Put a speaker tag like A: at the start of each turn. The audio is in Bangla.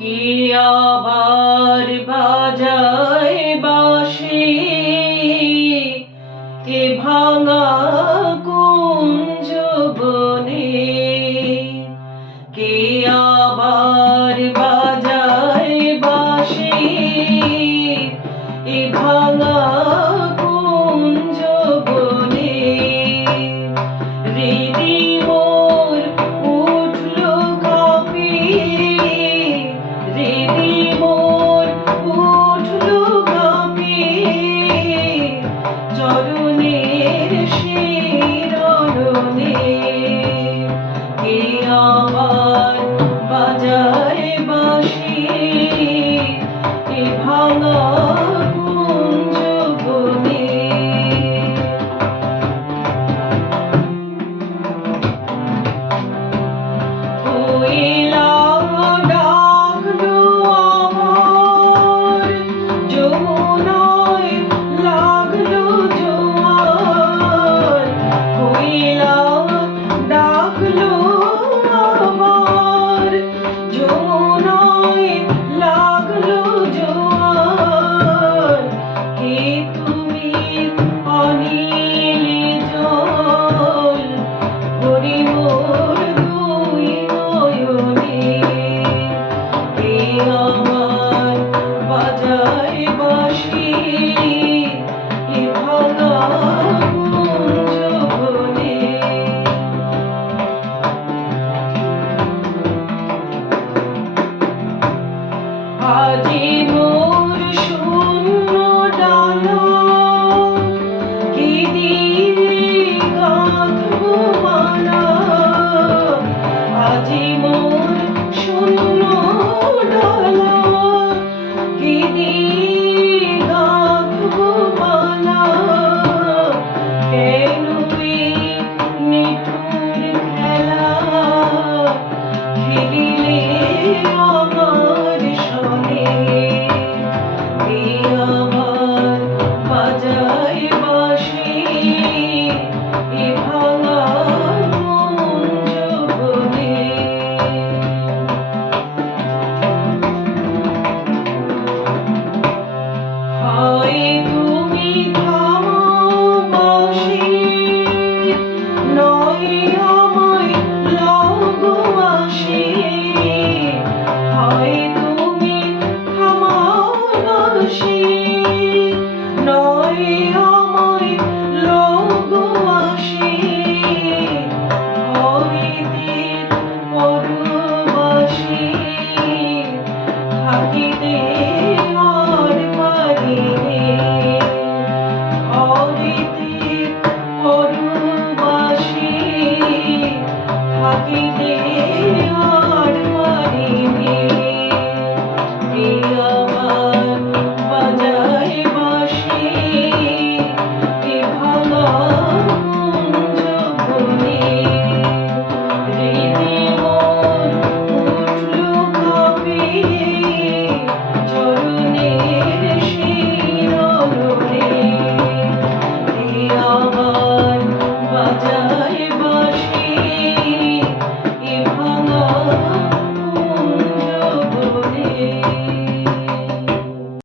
A: কি আবার বাজায় বাসি এ ভাঙা চরণের শিরনে